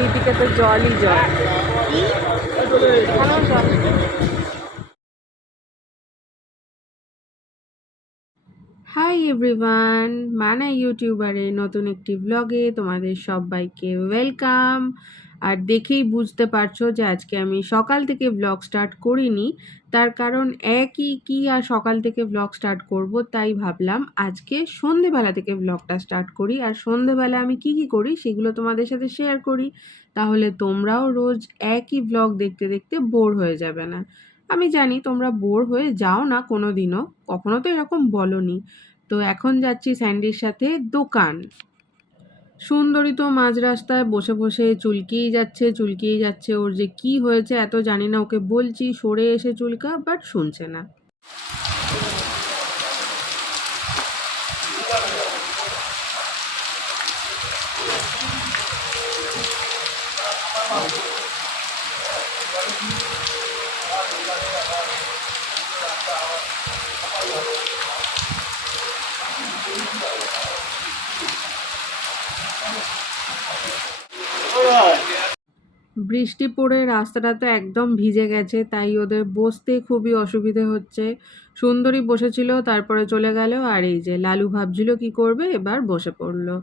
ওইদিকে তো জলই জল। এখানেও জল। হাই এভরিওয়ান, মানা ইউটিউবারে নতুন একটি ব্লগে তোমাদের সবাইকে ওয়েলকাম। আর দেখেই বুঝতে পারছো যে আজকে আমি সকাল থেকে ব্লগ স্টার্ট করিনি, তার কারণ একই কি আর সকাল থেকে ব্লগ স্টার্ট করব, তাই ভাবলাম আজকে সন্ধেবেলা থেকে ব্লগটা স্টার্ট করি। আর সন্ধেবেলা আমি কি কি করি সেগুলো তোমাদের সাথে শেয়ার করি, তাহলে তোমরাও রোজ একই ব্লগ দেখতে দেখতে বোর হয়ে যাবে না। আমি জানি তোমরা বোর হয়ে যাও না কোনো দিনও, কখনো তো এরকম বলনি। তো এখন যাচ্ছি স্যান্ডির সাথে দোকান। সুন্দরী তো মাঝ রাস্তায় বসে বসে চুলকিয়েই যাচ্ছে। ওর যে কি হয়েছে এত জানি না, ওকে বলছি সরে এসে চুলকা, বাট শুনছে না। বৃষ্টি পড়ে রাস্তাটা তো একদম ভিজে গেছে, তাই ওদের বসতে খুবই অসুবিধে হচ্ছে। সুন্দরী বসেছিল, তারপরে চলে গেল, আর এই যে লালু ভাবছিল কি করবে, এবার বসে পড়লো।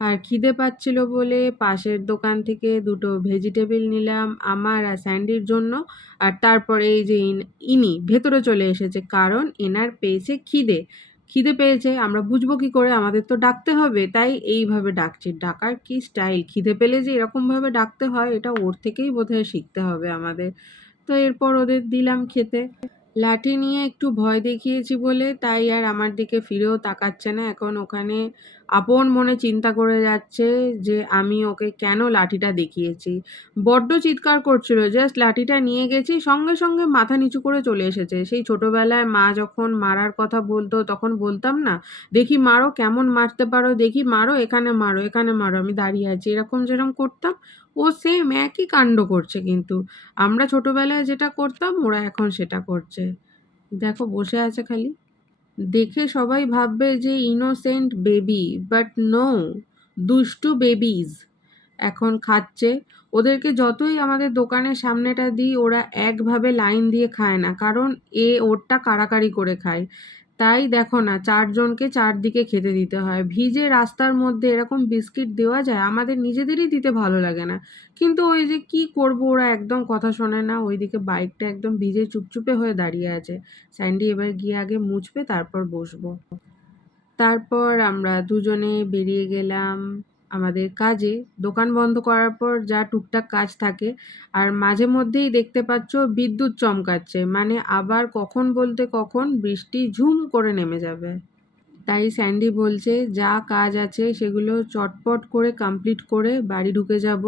আর খিদে পাচ্ছিল বলে পাশের দোকান থেকে দুটো ভেজিটেবিল নিলাম আমার আর স্যান্ডির জন্য। আর তারপরে এই যে ইনি ভেতরে চলে এসেছে, কারণ এনার পেয়েছে খিদে পেয়েছে। আমরা বুঝবো কি করে, আমাদের তো ডাকতে হবে, তাই এইভাবে ডাকছি। ডাকার কি স্টাইল, খিদে পেলে যে এরকমভাবে ডাকতে হয়, এটা ওর থেকেই বোধহয় শিখতে হবে আমাদের। তো এরপর ওদের দিলাম খেতে। লাঠি নিয়ে একটু ভয় দেখিয়েছি বলে তাই আর আমার দিকে ফিরেও তাকাচ্ছে না। এখন ওখানে আপন মনে চিন্তা করে যাচ্ছে যে আমি ওকে কেন লাঠিটা দেখিয়েছি। বড্ড চিৎকার করছিল, জাস্ট লাঠিটা নিয়ে গেছি, সঙ্গে সঙ্গে মাথা নিচু করে চলে এসেছে। সেই ছোটবেলায় মা যখন মারার কথা বলতো তখন বলতাম না, দেখি মারো, কেমন মারতে পারো দেখি, মারো, এখানে মারো, এখানে মারো, আমি দাঁড়িয়ে আছি, এরকম যেরকম করতাম ও সেম একই কাণ্ড করছে। কিন্তু আমরা ছোটবেলায় যেটা করতাম ওরা এখন সেটা করছে। দেখো বসে আছে খালি। দেখে সবাই ভাববে যে ইনোসেন্ট বেবি, বাট নো, দুষ্টু বেবিজ। এখন খাচ্ছে। ওদেরকে যতই আমাদের দোকানের সামনেটা দিই, ওরা একভাবে লাইন দিয়ে খায় না, কারণ ওরটা কাড়াকাড়ি করে খায়। তাই দেখো না, চারজনকে চারদিকে খেতে দিতে হয়। ভিজে রাস্তার মধ্যে এরকম বিস্কিট দেওয়া যায়? আমাদের নিজেদেরই দিতে ভালো লাগে না, কিন্তু ওই যে কি করব, ওরা একদম কথা শোনে না। ওইদিকে বাইকটা একদম ভিজে চুপচুপে হয়ে দাঁড়িয়ে আছে। স্যান্ডি এবার গিয়ে আগে মুছবে, তারপর বসবো। তারপর আমরা দুজনে বেরিয়ে গেলাম আমাদের কাজে। দোকান বন্ধ করার পর যা টুকটাক কাজ থাকে। আর মাঝে মধ্যেই দেখতে পাচ্ছ বিদ্যুৎ চমকাচ্ছে, মানে আবার কখন বলতে কখন বৃষ্টি ঝুম করে নেমে যাবে। তাই স্যান্ডি বলছে যা কাজ আছে সেগুলো চটপট করে কমপ্লিট করে বাড়ি ঢুকে যাব,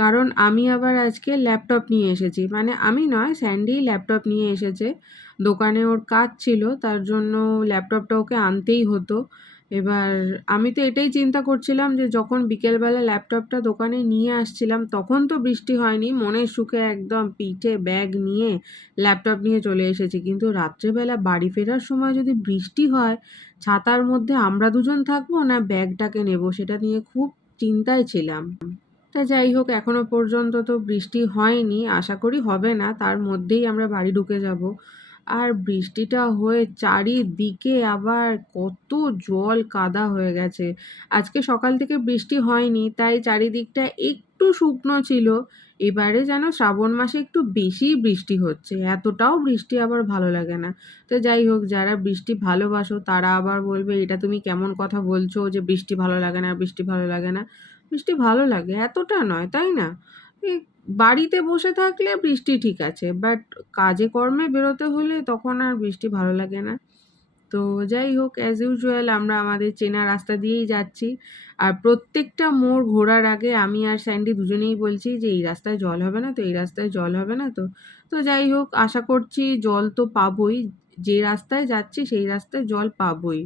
কারণ আমি আবার আজকে ল্যাপটপ নিয়ে এসেছি। মানে আমি নয়, স্যান্ডি ল্যাপটপ নিয়ে এসেছে। দোকানে ওর কাজ ছিল, তার জন্য ল্যাপটপটা ওকে আনতেই হতো। এবার আমি তো এটাই চিন্তা করছিলাম যে যখন বিকেলবেলা ল্যাপটপটা দোকানে নিয়ে আসছিলাম তখন তো বৃষ্টি হয়নি, মনের সুখে একদম পিঠে ব্যাগ নিয়ে ল্যাপটপ নিয়ে চলে এসেছি। কিন্তু রাত্রেবেলা বাড়ি ফেরার সময় যদি বৃষ্টি হয়, ছাতার মধ্যে আমরা দুজন থাকবো না ব্যাগটাকে নেব, সেটা নিয়ে খুব চিন্তায় ছিলাম। তা যাই হোক, এখনো পর্যন্ত তো বৃষ্টি হয়নি, আশা করি হবে না, তার মধ্যেই আমরা বাড়ি ঢুকে যাব। আর বৃষ্টিটা হয়ে চারিদিকে আবার কত জল কাদা হয়ে গেছে। আজকে সকাল থেকে বৃষ্টি হয়নি, তাই চারিদিকটা একটু শুকনো ছিল। এবারে যেন শ্রাবণ মাসে একটু বেশিই বৃষ্টি হচ্ছে, এতটাও বৃষ্টি আবার ভালো লাগে না। তো যাই হোক, যারা বৃষ্টি ভালোবাসো তারা আবার বলবে এটা তুমি কেমন কথা বলছো যে বৃষ্টি ভালো লাগে না, বৃষ্টি ভালো লাগে না। বৃষ্টি ভালো লাগে, এতটা নয়, তাই না? এই বাড়িতে বসে থাকলে বৃষ্টি ঠিক আছে, বাট কাজে কর্মে বেরোতে হলে তখন আর বৃষ্টি ভালো লাগে না। তো যাই হোক, অ্যাজ ইউজুয়াল আমরা আমাদের চেনা রাস্তা দিয়েই যাচ্ছি। আর প্রত্যেকটা মোড় ঘোরার আগে আমি আর স্যান্ডি দুজনেই বলছি যে এই রাস্তায় জল হবে না তো, এই রাস্তায় জল হবে না তো। তো যাই হোক, আশা করছি জল তো পাবোই, যে রাস্তায় যাচ্ছি সেই রাস্তায় জল পাবোই।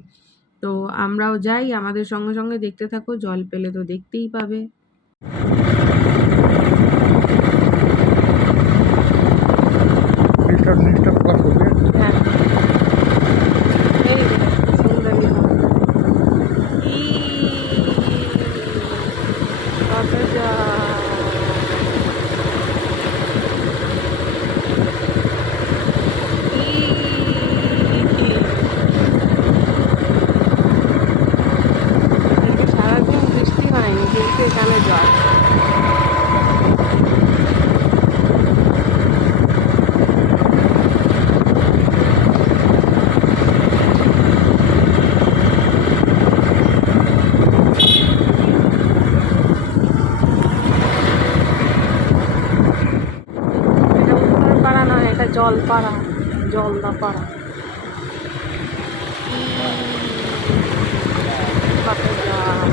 তো আমরাও যাই, আমাদের সঙ্গে সঙ্গে দেখতে থাকো, জল পেলে তো দেখতেই পাবে। হ্যাঁ, এই সুন্দরী কত জল। জলদাপাড়া, জলদাপাড়া কত জল,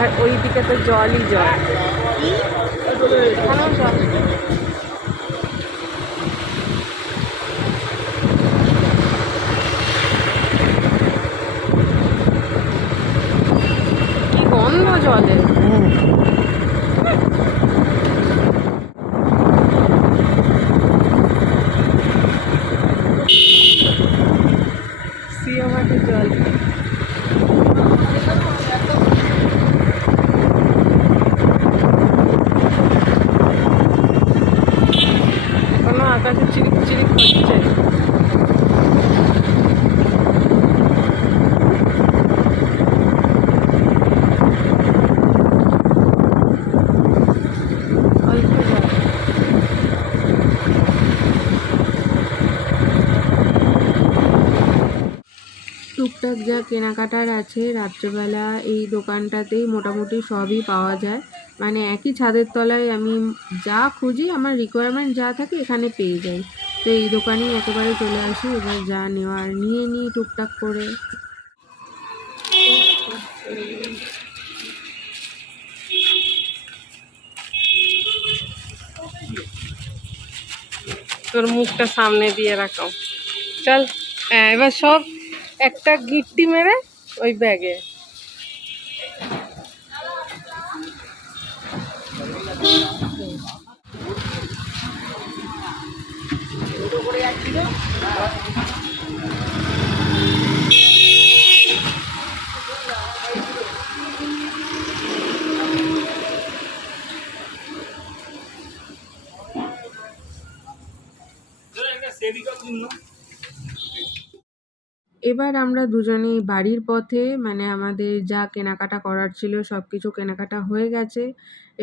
আর ওইদিকে তো জলই জল, এখানেও জল। কি গন্ধ জলের। সিয়ামাটির জল। এখনো আকাশে চিরিক চিরিক হচ্ছে। অল্প জল। টুকটাক যা কেনাকাটার আছে রাত্রেবেলা এই দোকানটাতেই মোটামুটি সবই পাওয়া যায়, মানে একই ছাদের তলায় আমি যা খুঁজি আমার রিকোয়ারমেন্ট যা থাকে এখানে পেয়ে যাই। তো এই দোকানেই একেবারে চলে আসি, এবার যা নেওয়ার নিয়ে নিই টুকটাক করে। তোর মুখটা সামনে দিয়ে রাখো, চল। হ্যাঁ, এবার সব একটা গিট্টি মেরে ওই ব্যাগে। এবার আমরা দুজনেই বাড়ির পথে, মানে আমাদের যা কেনাকাটা করার ছিল সব কিছু কেনাকাটা হয়ে গেছে।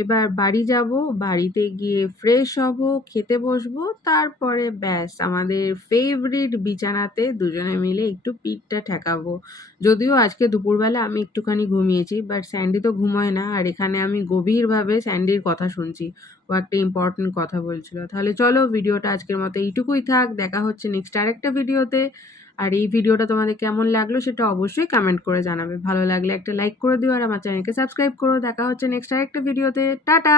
এবার বাড়ি যাব, বাড়িতে গিয়ে ফ্রেশ হব, খেতে বসবো, তারপরে ব্যাস আমাদের ফেভারিট বিছানাতে দুজনে মিলে একটু পিঠটা ঠেকাবো। যদিও আজকে দুপুরবেলা আমি একটুখানি ঘুমিয়েছি, বাট স্যান্ডি তো ঘুমোয় না, আর এখানে আমি গভীরভাবে স্যান্ডির কথা শুনছি। ও একটা ইম্পর্টেন্ট কথা বলছিল। তাহলে চলো, ভিডিওটা আজকের মতো এইটুকুই থাক, দেখা হচ্ছে নেক্সট আরেকটা ভিডিওতে। আর এই ভিডিওটা তোমাদের কেমন লাগলো সেটা অবশ্যই কমেন্ট করে জানাবে। ভালো লাগলে একটা লাইক করে দিও, আর আমার চ্যানেলকে সাবস্ক্রাইব করো। দেখা হচ্ছে নেক্সট আরেকটা ভিডিওতে। টাটা।